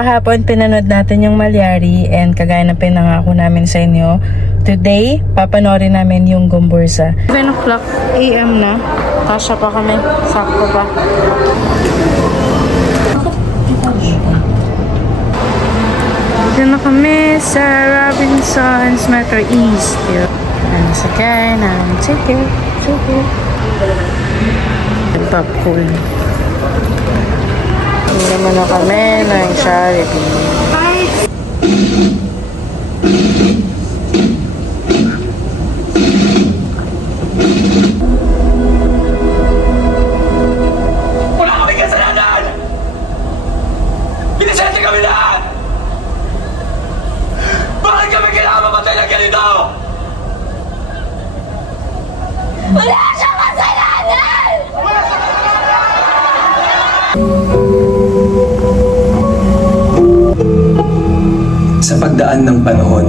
Kahapon, pinanood natin yung Malyari and kagaya ng pinangako namin sa inyo, today, papanoorin namin yung Gomburza. 7 o'clock AM na. Kasya pa kami. Sakto pa. Dito na kami sa Robinsons Metro East. Ayan, sakay na. Ticket. Popcorn. Hindi naman na kami ng Jollibee. Wala kami kasalanan! Pinisente kami lahat! Bakit kami kailangan mamatay ng ganito? Wala siyang kasalanan! Sa pagdaan ng panahon,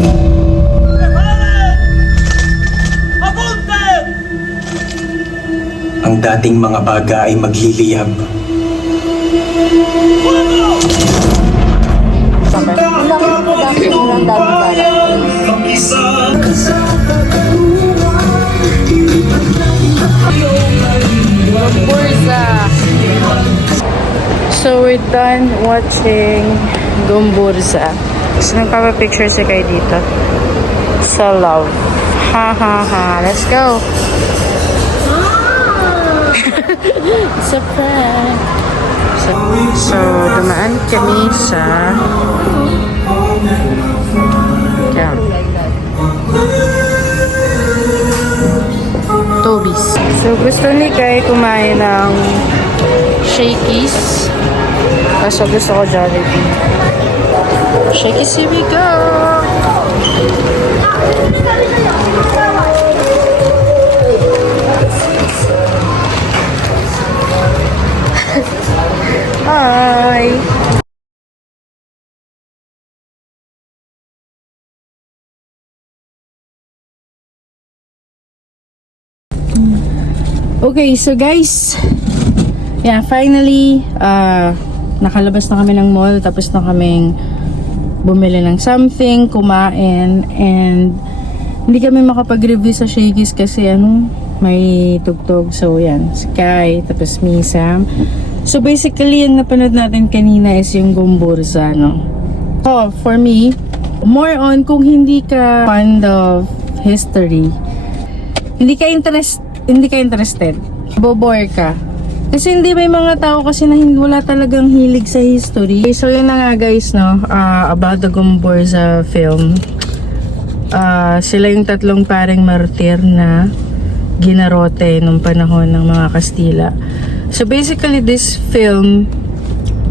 ang dating mga baga ay magliliyab. Gomburza. So we're done watching Gomburza. So nagpapapicture si Kai dito. Sa love. Ha ha ha. Let's go. It's a prank. So dumaan kami sa Toby's. So gusto ni Kai kumain ng Shakey's. Kaso gusto ko Jollibee. Shakey's, here we go! Hi! Okay, so guys, yeah, finally, nakalabas na kami ng mall, tapos na kaming bumili ng something, kumain, and hindi kami makapag-review sa Shakey's kasi may tugtog. So yan, Sky, tapos me, Sam. So basically, yung napanood natin kanina is yung Gomburza, no? Oh, for me, more on kung hindi ka fond of history, hindi ka interested, bobore ka. Kasi hindi may mga tao kasi na wala talagang hilig sa history. So yun na nga guys, no, about the Gomburza film. Sila yung tatlong paring martir na ginarote nung panahon ng mga Kastila. So basically this film,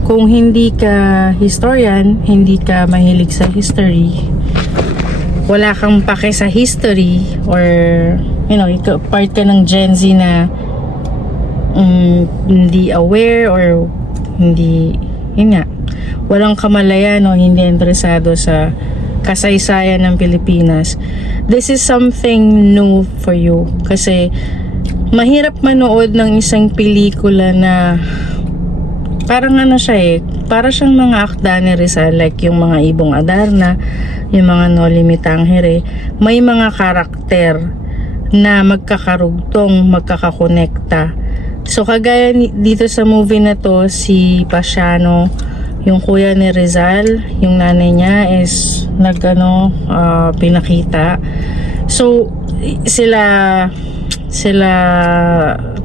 kung hindi ka historian, hindi ka mahilig sa history, wala kang pake sa history, or part ka ng Gen Z na hindi aware or hindi, yun nga, walang kamalayan o hindi interesado sa kasaysayan ng Pilipinas, this is something new for you. Kasi mahirap manood ng isang pelikula na parang siya para siyang mga akda ni Rizal, like yung mga Ibong Adarna, yung mga Noli Me Tangere. May mga karakter na magkakarugtong, magkakakonekta. So kagaya dito sa movie na to, si Pasiano, yung kuya ni Rizal, yung nanay niya is pinakita. So sila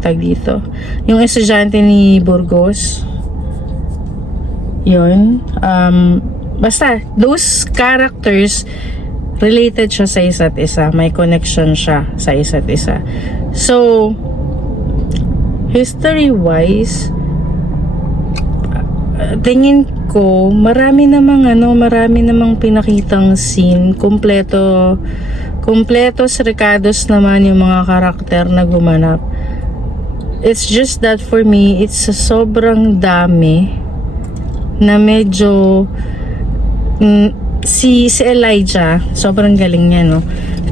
tag dito, yung estudyante ni Burgos, yun, basta those characters related siya sa isa't isa, may connection siya sa isa't isa. So history wise, tingin ko marami namang pinakitang scene, kompleto serikados naman yung mga karakter na gumanap. It's just that for me, it's sobrang dami na medyo si Elijah, sobrang galing niya, no?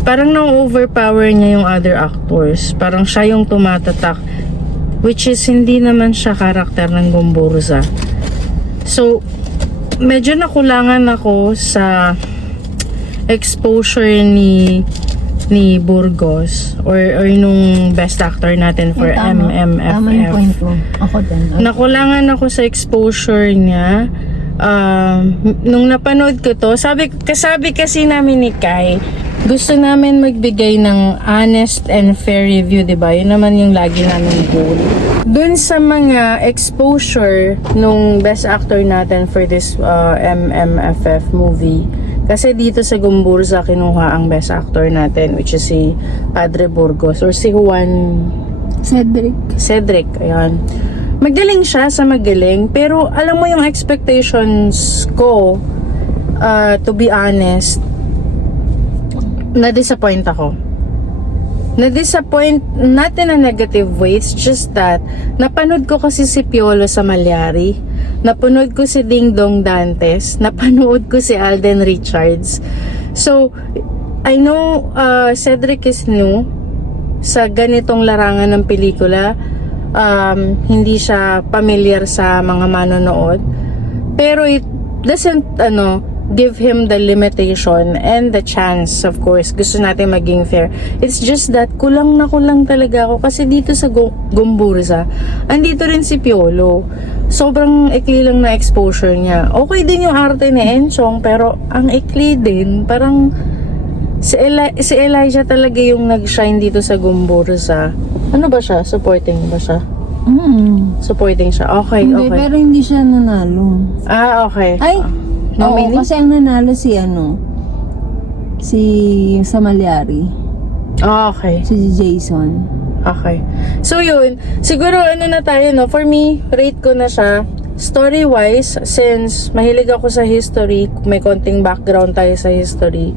Parang na-overpower niya yung other actors. Parang siya yung tumatatak, which is hindi naman siya karakter ng Gomburza. So medyo nakulangan ako sa exposure ni Burgos or nung best actor natin for MMFF. Tama yung point mo. Ako din. Nakulangan ako sa exposure niya. Nung napanood ko to, kasabi kasi namin ni Kai, gusto namin magbigay ng honest and fair review, diba? Yun naman yung lagi namin goal. Dun sa mga exposure nung best actor natin for this MMFF movie, kasi dito sa Gumburza kinuha ang best actor natin, which is si Padre Burgos or si Juan Cedric, ayan. Magaling siya sa magaling, pero alam mo yung expectations ko, to be honest, na-disappoint ako. Na-disappoint, not in a negative way, it's just that, napanood ko kasi si Piolo sa Malyari, napanood ko si Ding Dong Dantes, napanood ko si Alden Richards. So, I know Cedric is new sa ganitong larangan ng pelikula. Hindi siya familiar sa mga manonood. Pero it doesn't, give him the limitation and the chance, of course. Gusto natin maging fair. It's just that kulang na kulang talaga ako kasi dito sa Gumburza, andito rin si Piolo. Sobrang ikli lang na exposure niya. Okay din yung arte ni Enchong, pero ang ikli din. Parang si Elijah talaga yung nag-shine dito sa Gumburza. Ano ba siya? Supporting ba siya? Supporting siya. Okay, Hindi, okay. pero hindi siya nanalo. Okay. Ay, Nominee? oo, kasi ang nanalo si Samalyari. Okay. Si Jason. Okay. So yun, siguro na tayo, no? For me, rate ko na siya. Story-wise, since mahilig ako sa history, may konting background tayo sa history,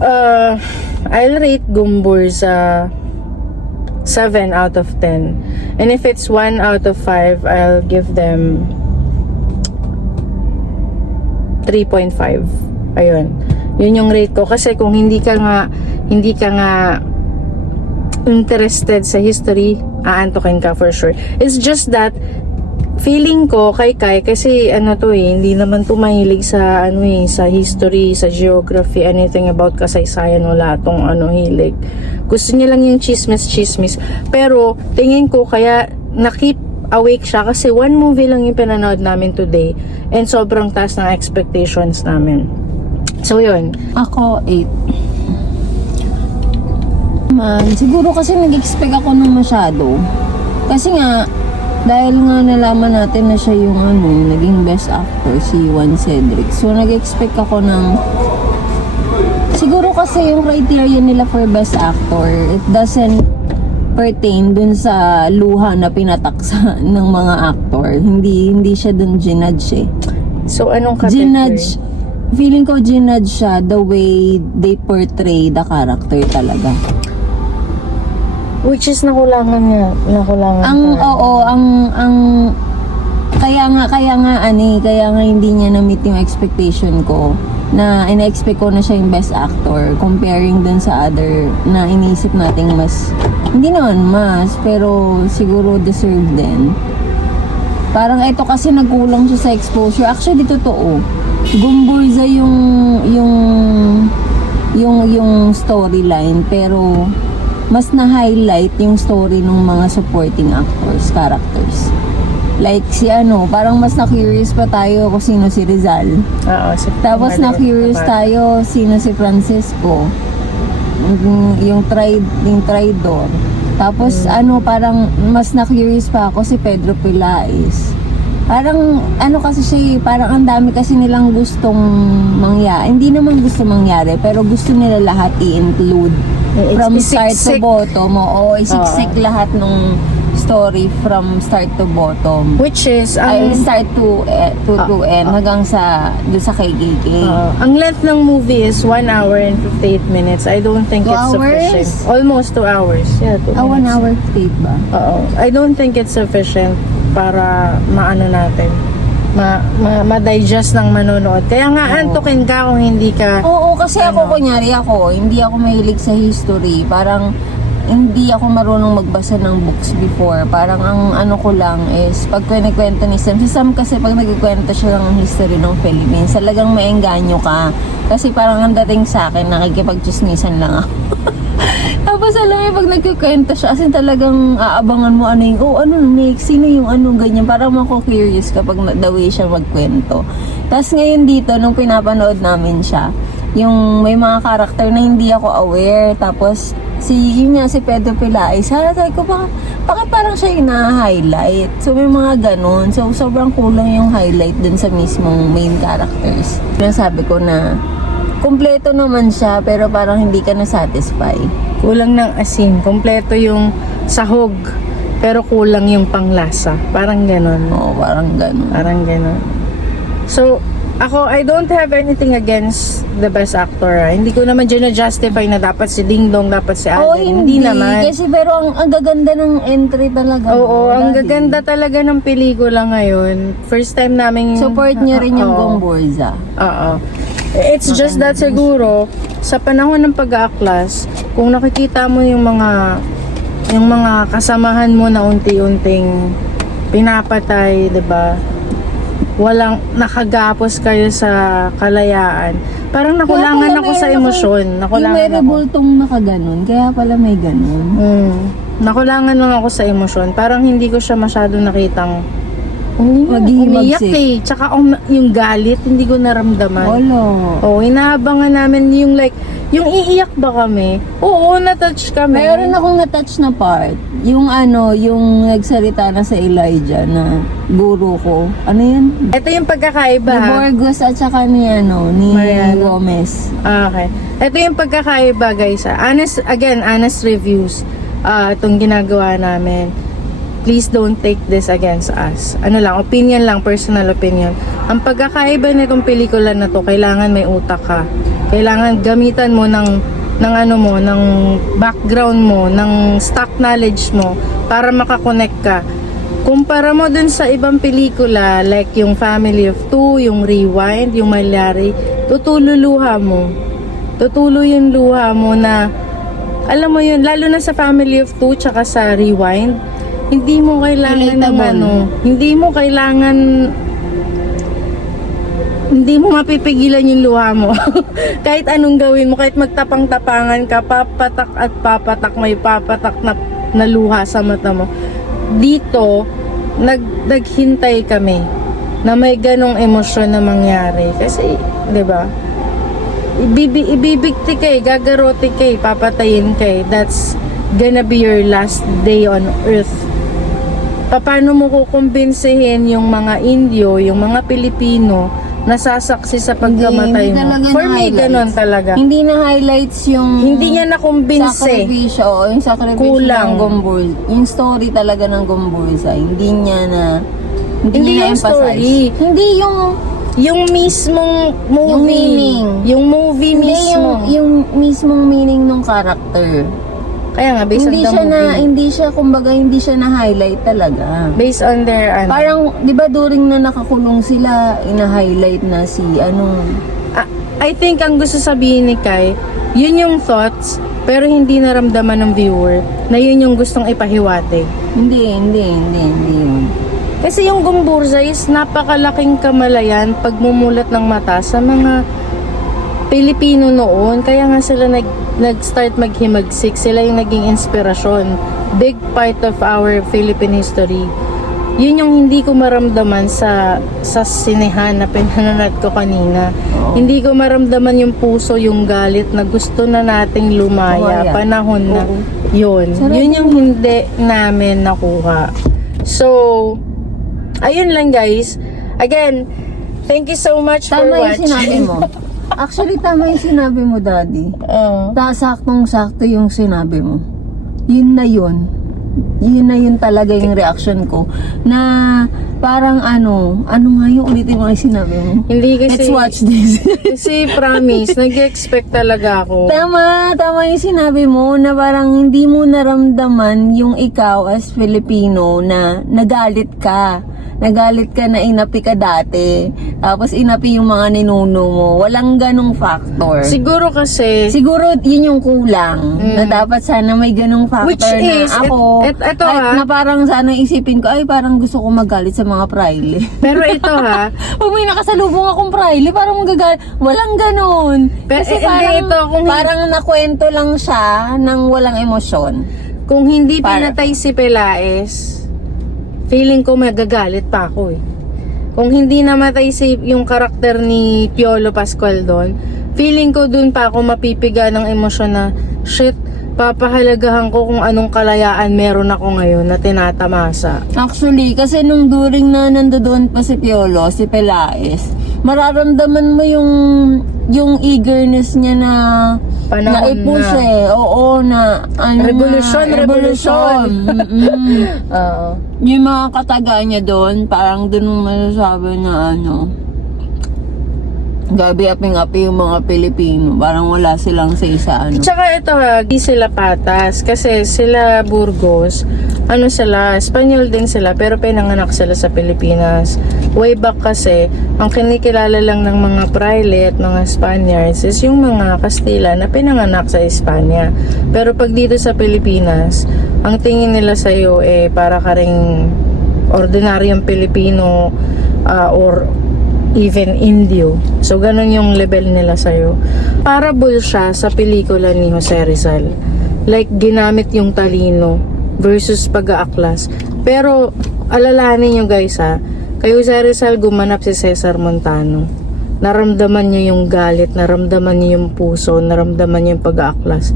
I'll rate Gumburza 7 out of 10. And if it's 1 out of 5, I'll give them 3.5. Ayun. Yun yung rate ko. Kasi kung hindi ka nga interested sa history, aantokin ka for sure. It's just that, feeling ko kay Kai, kasi hindi naman tumahilig sa sa history, sa geography, anything about kasaysayan, wala tong hilig. Gusto niya lang yung chismis. Pero tingin ko kaya nakip awake siya kasi one movie lang yung pinanood namin today and sobrang taas ng expectations namin. So yun. Ako, 8. Siguro kasi nag-expect ako ng masyado. Kasi nga, dahil nga nalaman natin na siya yung naging best actor, si Juan Cedric. So, nag-expect ako ng... Siguro kasi yung criteria nila for best actor, it doesn't pertain dun sa luha na pinataksa ng mga actor. Hindi siya dun ginudge eh. So, anong category? Ginudge, feeling ko ginudge siya the way they portray the character talaga. Which is nakulangan nga. Kaya nga hindi niya na-meet yung expectation ko na ina-expect ko na siya yung best actor comparing dun sa other na iniisip nating hindi naman pero siguro deserve din. Parang ito kasi nagkulang siya sa exposure. Actually, totoo. Gumburza yung storyline, pero mas na-highlight yung story ng mga supporting characters. Like parang mas na-curious pa tayo kung sino si Rizal. Oo. Tapos na-curious tayo sino si Francisco. Yung traidor. Tapos parang mas na-curious pa ako si Pedro Pilais. Parang kasi siya, parang ang dami kasi nilang gustong mangyari. Hindi naman gusto mangyari, pero gusto nila lahat i-include. From start to bottom. Oo, isiksik lahat nung story from start to bottom. Which is start to end hanggang sa kay Gigi. Ang length ng movie is 1 hour and 58 minutes. I don't think 2 it's sufficient. hours? Almost 2 hours. Yeah, 2 1 minutes. hour state ba? Oo. I don't think it's sufficient para ma-digest ng manonood. Kaya nga antukin ka kung hindi ka... Oo, kasi ako kunyari hindi ako mahilig sa history. Parang hindi ako marunong magbasa ng books before. Parang ang ano ko lang is, pag kwento ni Sam, si Sam kasi pag nagkikwento siya ng history ng Philippines, talagang maengganyo ka. Kasi parang ang dating sa akin, nakikipag-chismisan lang ako. Tapos alam mo, pag nagkikwento siya, as in talagang aabangan mo ano yung, ano next, sino yung ano, ganyan. Parang mako-curious kapag the way siya magkwento. Tapos ngayon dito, nung pinapanood namin siya, yung may mga karakter na hindi ako aware. Tapos, yun nga, si Pedro Pilais, sabi ko, bakit parang siya yung na-highlight? So, may mga ganun. So, sobrang kulang yung highlight dun sa mismong main characters. Sabi ko na, kumpleto naman siya, pero parang hindi ka na-satisfy. Kulang ng asin. Kompleto yung sahog. Pero kulang yung panglasa. Parang ganon. Oo, parang ganun. Parang ganon. So, ako, I don't have anything against the best actor. Hindi ko naman dyan na-justify na dapat si Ding Dong, dapat si Alden. Oo, hindi naman. Kasi pero ang gaganda ng entry talaga. Oo, ang Daddy. gaganda talaga ng pelikula ngayon. First time namin... Support niyo rin yung Oo. Gomborza. Oo. It's just that siguro, sa panahon ng pag-aaklas, kung nakikita mo yung mga kasamahan mo na unti-unting pinapatay, 'di ba? Walang nakagapos kayo sa kalayaan. Parang nakulangan ako sa emosyon. Yung Nakulangan may ako. rebultong nakaganon, kaya pala may ganon. Nakulangan lang ako sa emosyon. Parang hindi ko siya masyado nakitang umiyak Maghihimagsik. eh. Tsaka yung galit, hindi ko naramdaman. Wala. Oo, inaabangan namin yung like, yung iiyak ba kami? Oo, na-touch kami. Mayroon akong na-touch na part. Yung yung nagsalita na sa Elijah na guru ko. Ano yan? Ito yung pagkakaiba. Ni Burgos at saka ni Mariano. Gomez. Okay. Ito yung pagkakaiba, guys. Honest reviews. Itong ginagawa namin. Please don't take this against us. Ano lang, opinion lang, personal opinion. Ang pagkakaiba nitong pelikula na to, kailangan may utak ka. Kailangan gamitan mo ng background mo, ng stock knowledge mo para makakonect ka. Kumpara mo dun sa ibang pelikula, like yung Family of Two, yung Rewind, yung Malyari, tutululuha mo. Tutulo yung luha mo na, alam mo yun, lalo na sa Family of Two, tsaka sa Rewind, hindi mo kailangan ng hindi mo mapipigilan yung luha mo. Kahit anong gawin mo, kahit magtapang-tapangan ka, papatak at papatak, may papatak na luha sa mata mo. Dito, naghintay kami na may ganong emosyon na mangyari. Kasi, di ba? Ibibigti kay, gagarote kay, papatayin kay. That's gonna be your last day on earth. Paano mo kukumbinsihin yung mga Indio, yung mga Pilipino na sasaksi sa pagkamatay Hindi mo? talaga For me, na-highlights. ganun talaga. Hindi na highlights yung Hindi niya nakumbinse. yung sakripisyo Kulang. ng Gomborza. Yung story talaga ng Gomborza. Hindi niya Hindi yung emphasize. story. Hindi Yung mismong movie. Yung meaning. Yung movie hindi mismo. yung mismong meaning ng character. Kaya nga, based Hindi on the movie. kumbaga hindi siya na-highlight talaga. Based on their, Parang, di ba during na nakakulong sila, ina-highlight na si I think ang gusto sabihin ni Kai, yun yung thoughts, pero hindi naramdaman ng viewer na yun yung gustong ipahiwati. Hindi yun. Kasi yung Gomborza is napakalaking kamalayan pagmumulat ng mata sa mga Pilipino noon. Kaya nga sila nag-start maghimagsik. Sila yung naging inspirasyon. Big part of our Philippine history. Yun yung hindi ko maramdaman sa sinehan na pinanood ko kanina. Hindi ko maramdaman yung puso, yung galit na gusto na nating lumaya. Panahon na yun. Yun yung hindi namin nakuha. So, ayun lang guys. Again, thank you so much for Tama yung watching. sinabi mo. Actually, tama yung sinabi mo, Daddy. Saktong-sakto yung sinabi mo. Yun na yun. Yun na yun talaga yung reaction ko. Na parang ano nga yung ulitin mo yung sinabi mo? Hindi kasi, Let's watch this. kasi promise, nag-expect talaga ako. Tama yung sinabi mo na parang hindi mo naramdaman yung ikaw as Filipino na nagalit ka. nagalit ka na inapi ka dati. Tapos inapi yung mga ninuno mo. Walang ganong factor. Siguro kasi, Siguro yun yung kulang. Na dapat sana may ganong factor Which is, na ako. eto ay, ha. na parang sana isipin ko, ay parang gusto ko magalit sa mga praile. pero ito ha, Pag may nakasalubong akong praile, parang magagalit. Walang ganon. Kasi hindi parang, ito, kung parang nakwento lang siya ng walang emosyon. kung hindi Para- pinatay si Pelaez, feeling ko magagalit pa ako eh. Kung hindi namatay yung karakter ni Piolo Pascual doon, feeling ko doon pa ako mapipiga ng emosyon na, shit, papahalagahan ko kung anong kalayaan meron ako ngayon na tinatamasa. Actually, kasi nung during na nandoon pa si Piolo, si Pelaez, mararamdaman mo yung eagerness niya na Panahon na-push na. eh. Oo, na ano Revolusyon, na, revolusyon. Mm-mm. Oo. Yung mga kataga niya doon, parang doon mo masasabi na ano, gabi aping-api yung mga Pilipino. Parang wala silang say sa ano. Tsaka ito ha, di sila patas. Kasi sila Burgos, ano sila, Espanyol din sila, pero pinanganak sila sa Pilipinas. Way back kasi, ang kinikilala lang ng mga Praile at mga Spaniards is yung mga Kastila na pinanganak sa Espanya. Pero pag dito sa Pilipinas, ang tingin nila sa'yo eh para ka ring ordinaryong Pilipino or even Indio. So, ganun yung level nila sa'yo. Parable siya sa pelikula ni Jose Rizal. Like, ginamit yung talino versus pag-aaklas. Pero, alalahanin nyo guys ha, kay Jose Rizal gumanap si Cesar Montano. Naramdaman nyo yung galit, naramdaman nyo yung puso, naramdaman nyo yung pag-aaklas.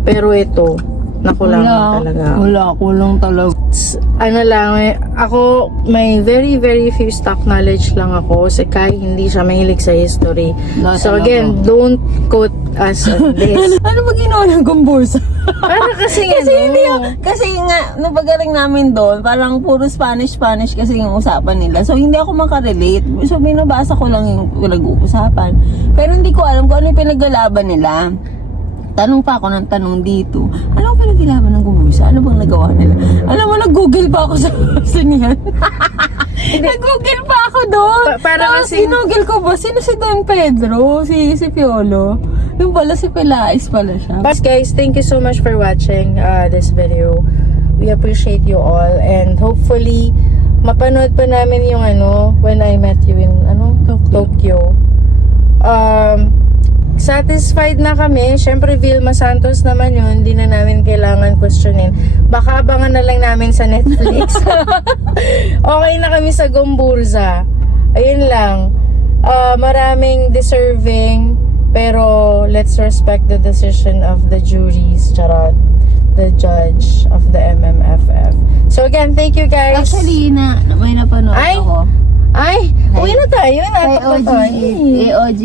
Pero ito, nakulangan talaga. Wala, kulang talaga. Ano lang, ako may very very few stock knowledge lang ako. Si Kai hindi siya mahilig sa history. So again, don't quote us on this. Ano ba ginawa ng gumbursa? Para kasi Kasi nga, nung pagaling namin doon, parang puro Spanish kasi yung usapan nila. So, hindi ako makarelate. So, binabasa ko lang yung pinag-uusapan. Pero hindi ko alam kung ano yung pinaglalaban nila. Tanong pa ako ng tanong dito. Ano ang pinaglalaban ng gumbursa? Ano bang nagawa nila? Alam mo, nag-google pa ako sa niyan. Nag-google pa ako doon. Para Tapos kasi- ginugol ko ba, sino si Don Pedro? Si Piolo? Yung pala si Pelaez pala siya. But guys, thank you so much for watching this video. We appreciate you all and hopefully mapanood pa namin yung When I Met You in Tokyo. Satisfied na kami. Syempre Vilma Santos naman yun. Hindi na namin kailangan questionin. Baka abangan na lang namin sa Netflix. Okay na kami sa Gomburza. Ayun lang. Maraming deserving, pero let's respect the decision of the juries, charot, the judge of the MMFF. So again, thank you guys. Actually, may napanood Ay! ako. Ay! Uwi na tayo. Kay Natok na tayo. OG